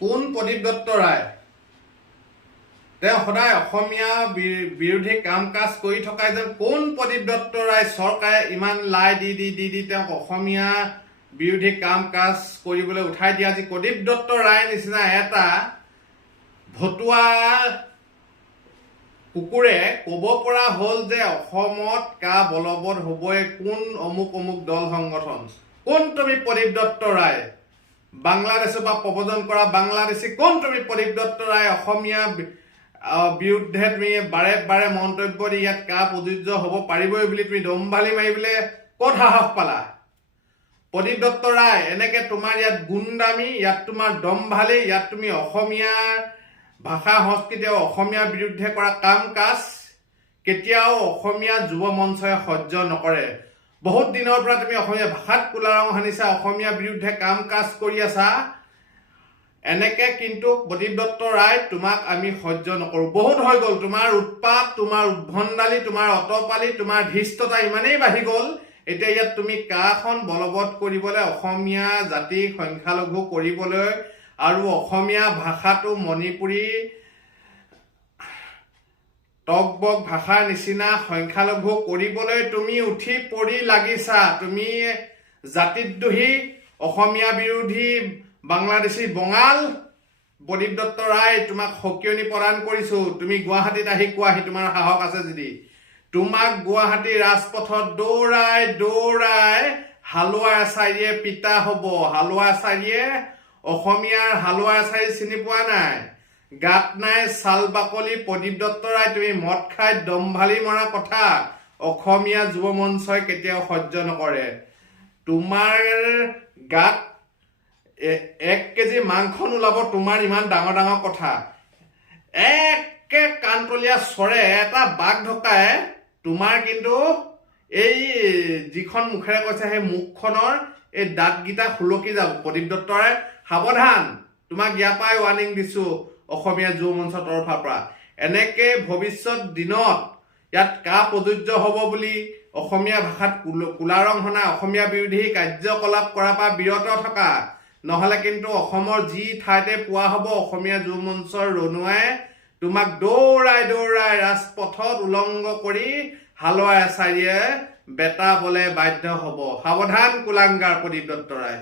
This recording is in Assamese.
কোন প্ৰদীপ দত্ত ৰায় তেওঁ সদায় অসমীয়া বিৰোধী কাম কাজ কৰি থকা এজন কোন প্ৰদীপ দত্ত ৰায় চৰকাৰে ইমান লাই দি তেওঁক অসমীয়া বিৰোধী কাম কাজ কৰিবলৈ উঠাই দিয়া আজি প্ৰদীপ দত্ত ৰায় নিচিনা এটা ভতুৱা কুকুৰে ক'ব পৰা হ'ল যে অসমত কা বলবৎ হ'বই কোন অমুক দল সংগঠন কোন তুমি প্ৰদীপ দত্ত ৰায় বাংলাদেশৰ পৰা প্ৰব্ৰজন কৰা বাংলাদেশী কোন তুমি প্ৰদীপ দত্ত ৰায় অসমীয়া বিৰুদ্ধে তুমি বাৰে বাৰে মন্তব্য দি ইয়াত কা প্ৰযোজ্য হ'ব পাৰিবই বুলি তুমি দম্ভালি মাৰিবলৈ ক'ত সাহস পালা প্ৰদীপ দত্ত ৰায় এনেকে তোমাৰ ইয়াত গুণ্ডামি ইয়াত তোমাৰ দম্ভালি ইয়াত তুমি অসমীয়া ভাষা সংস্কৃতি আৰু অসমীয়াৰ বিৰুদ্ধে কৰা কাম কাজ কেতিয়াও অসমীয়া যুৱ মঞ্চই সহ্য নকৰে বহুত দিনৰ পৰা তুমি অসমীয়া ভাষাত কোলা ৰং সানিছা অসমীয়া বিৰুদ্ধে কাম কাজ কৰি আছা এনেকে কিন্তু প্ৰদীপ দত্ত ৰায় তোমাক আমি সহ্য নকৰো বহুত হৈ গ'ল তোমাৰ উৎপাত তোমাৰ উদ্ভণ্ডালি তোমাৰ অতপালি তোমাৰ ধৃষ্টতা ইমানেই বাঢ়ি গ'ল এতিয়া ইয়াত তুমি কাখন বলবৎ কৰিবলৈ অসমীয়া জাতি সংখ্যালঘু কৰিবলৈ আৰু অসমীয়া ভাষাটো মণিপুৰী টকবক ভাষাৰ নিচিনা সংখ্যালঘু কৰিবলৈ তুমি উঠি পৰি লাগিছা তুমি জাতিদ্ৰোহী অসমীয়া বিৰোধী বাংলাদেশী বঙাল প্ৰদীপ দত্ত ৰায় তোমাক সকিয়নি প্ৰদান কৰিছো তুমি গুৱাহাটীত আহি কোৱাহি তোমাৰ সাহস আছে যদি তোমাক গুৱাহাটী ৰাজপথত দৌৰাই হালোৱা এছাৰিয়ে পিতা হ'ব হালোৱা এছাৰিয়ে অসমীয়াৰ হালোৱা এছাৰি চিনি পোৱা নাই গাত নাই ছাল বাকলি প্ৰদীপ দত্ত ৰায় তুমি মদ খাই দম্ভালি মৰা কথা অসমীয়া যুৱ মঞ্চই কেতিয়াও সহ্য নকৰে তোমাৰ গাত 1 কেজি মাংস নোলাব তোমাৰ ইমান ডাঙৰ কথা একে কাণতলীয়া চৰে এটা বাঘ ঢকাই তোমাৰ কিন্তু এই যিখন মুখেৰে কৈছে সেই মুখখনৰ এই দাঁতকেইটা খুলকি যাব প্ৰদীপ দত্ত ৰায় সাৱধান তোমাক ইয়াৰ পৰাই ৱাৰ্ণিং দিছো অসমীয়া যুৱ মঞ্চৰ তৰফৰ পৰা এনেকে ভৱিষ্যত দিনত ইয়াত কা প্ৰযোজ্য হ'ব বুলি অসমীয়া ভাষাত কোলা ৰং সনা অসমীয়া বিৰোধী কাৰ্যকলাপ কৰাৰ পৰা বিৰত থকা নহলে কিন্তু অসমৰ যি ঠাইতে পোৱা হ'ব অসমীয়া যুৱ মঞ্চৰ ৰণুৱাই তোমাক দৌৰাই ৰাজপথত উলংগ কৰি হালোৱা এছাৰিয়ে বেটা বলে বাধ্য হ'ব সাৱধান কুলাংগাৰ প্ৰদীপ দত্ত ৰায়